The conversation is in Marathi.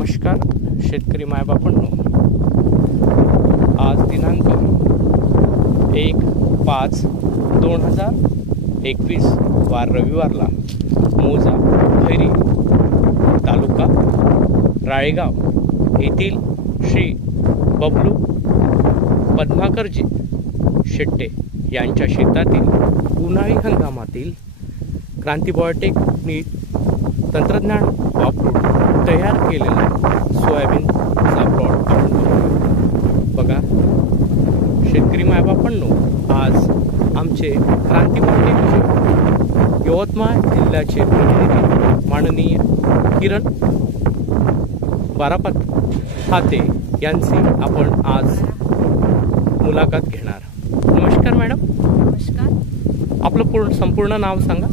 नमस्कार शेतकरी मायबापांनो, आज दिनांक 1/5/2021 वार रविवारला मोजा खैरी तालुका राळेगाव येथील श्री बबलू पद्माकरजी शेट्टे यांच्या शेतातील उन्हाळी हंगामातील क्रांतिबायोटेक तंत्रज्ञान वापरून तयार केलेला सोयाबीनचा प्लॉट आपण बघा. शेतकरी मायबापांनो, आज आमचे क्रांतिबायोटेकचे यवतमाळ जिल्ह्याचे प्रतिनिधी माननीय किरण बारापत हाते यांची आपण आज मुलाखत घेणार. नमस्कार मॅडम. नमस्कार. आपलं संपूर्ण नाव सांगा.